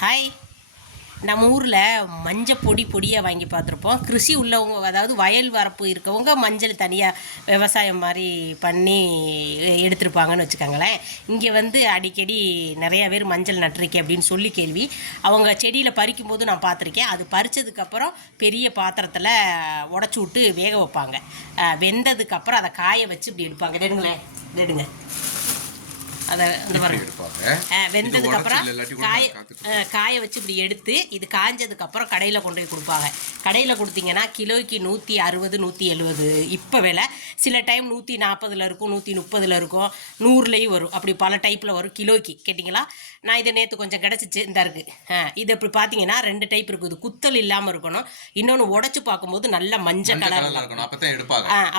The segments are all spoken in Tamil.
ஹாய். நம்ம ஊரில் மஞ்சள் பொடியாக வாங்கி பார்த்துருப்போம். கிருஷி உள்ளவங்க, அதாவது வயல் வரப்பு இருக்கவங்க மஞ்சள் தனியாக விவசாயம் மாதிரி பண்ணி எடுத்துருப்பாங்கன்னு வச்சுக்கோங்களேன். இங்கே வந்து அடிக்கடி நிறையா பேர் மஞ்சள் நட்டுருக்கேன் அப்படின்னு சொல்லி கேள்வி. அவங்க செடியில் பறிக்கும்போது நான் பார்த்துருக்கேன். அது பறித்ததுக்கப்புறம் பெரிய பாத்திரத்தில் உடச்சி விட்டு வேக வைப்பாங்க. வெந்ததுக்கப்புறம் அதை காய வச்சு இப்படி எடுப்பாங்க. எடுங்களேன், எடுங்க. அதை இந்த பாருங்க, வெந்ததுக்கப்புறம் காய வச்சு இப்படி எடுத்து இது காய்ஞ்சதுக்கப்புறம் கடையில் கொண்டு போய் கொடுப்பாங்க. கடையில் கொடுத்தீங்கன்னா கிலோக்கு 160 170 இப்போ விலை. சில டைம் 140 இருக்கும், 130 இருக்கும், 100லேயும் வரும். அப்படி பல டைப்பில் வரும் கிலோக்கு. கேட்டிங்களா? நான் இதை நேற்று கொஞ்சம் கிடச்சிச்சு, இந்த இருக்குது. இது இப்படி பார்த்தீங்கன்னா 2 டைப் இருக்குது. குத்தல் இல்லாமல் இருக்கணும், இன்னொன்று உடச்சி பார்க்கும்போது நல்ல மஞ்சள் கலரில் இருக்கணும்.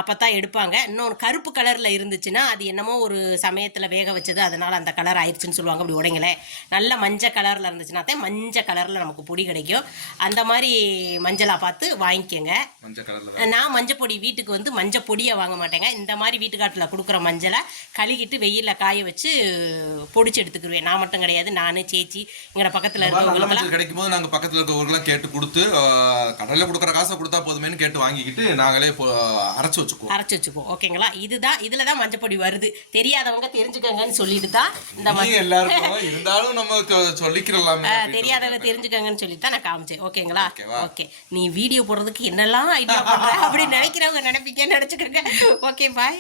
அப்போ தான் எடுப்பாங்க. இன்னொன்று கருப்பு கலரில் இருந்துச்சுன்னா அது என்னமோ ஒரு சமயத்தில் வேக வச்சது, அதனால் அந்த கலர் ஆயிடுச்சுன்னு சொல்லுவாங்க. அப்படி உடைங்களே, நல்ல மஞ்சள் கலரில் இருந்துச்சுன்னா தான் மஞ்சள் கலரில் நமக்கு பொடி கிடைக்கும். அந்த மாதிரி மஞ்சளாக பார்த்து வாங்கிக்கோங்க. நான் மஞ்சள் பொடி வீட்டுக்கு வந்து மஞ்சள் பொடியை வாங்க மாட்டேங்க. இந்த மாதிரி வீட்டுக்காட்டில் கொடுக்குற மஞ்சளை கழுகிட்டு வெயிலில் காய வச்சு பொடிச்சு எடுத்துக்கிடுவேன். நான் மட்டும் கிடையாது, நான், சேச்சி, இங்கே பக்கத்தில் இருக்கிறவங்களுக்கு கிடைக்கும் போது நாங்கள் பக்கத்தில் இருக்கிறவங்களாம் கேட்டு கொடுத்து கடையில் கொடுக்குற காசை கொடுத்தா போதுமேனு கேட்டு வாங்கிக்கிட்டு நாங்களே அரைச்சி வச்சுக்குவோம். ஓகேங்களா? இதுதான், இதில் தான் மஞ்சள் பொடி வருது. தெரியாதவங்க தெரிஞ்சுக்கங்கன்னு சொல்லிட்டு தான் இந்த எல்லாருக்கும் இருந்தாலும் நம்ம சொல்லிக்கிறலாம். தெரியாதவங்க தெரிஞ்சுக்கங்கன்னு சொல்லிட்டு தான் நான் காமிச்சேன். ஓகேங்களா? ஓகே. நீ வீடியோ போடுறதுக்கு என்னெல்லாம் ஐடியா பண்ற அப்படின்னு நினைக்கிறவங்க நினைப்பீங்கன்னு நினச்சிக்கோங்க. ஓகே, பாய்.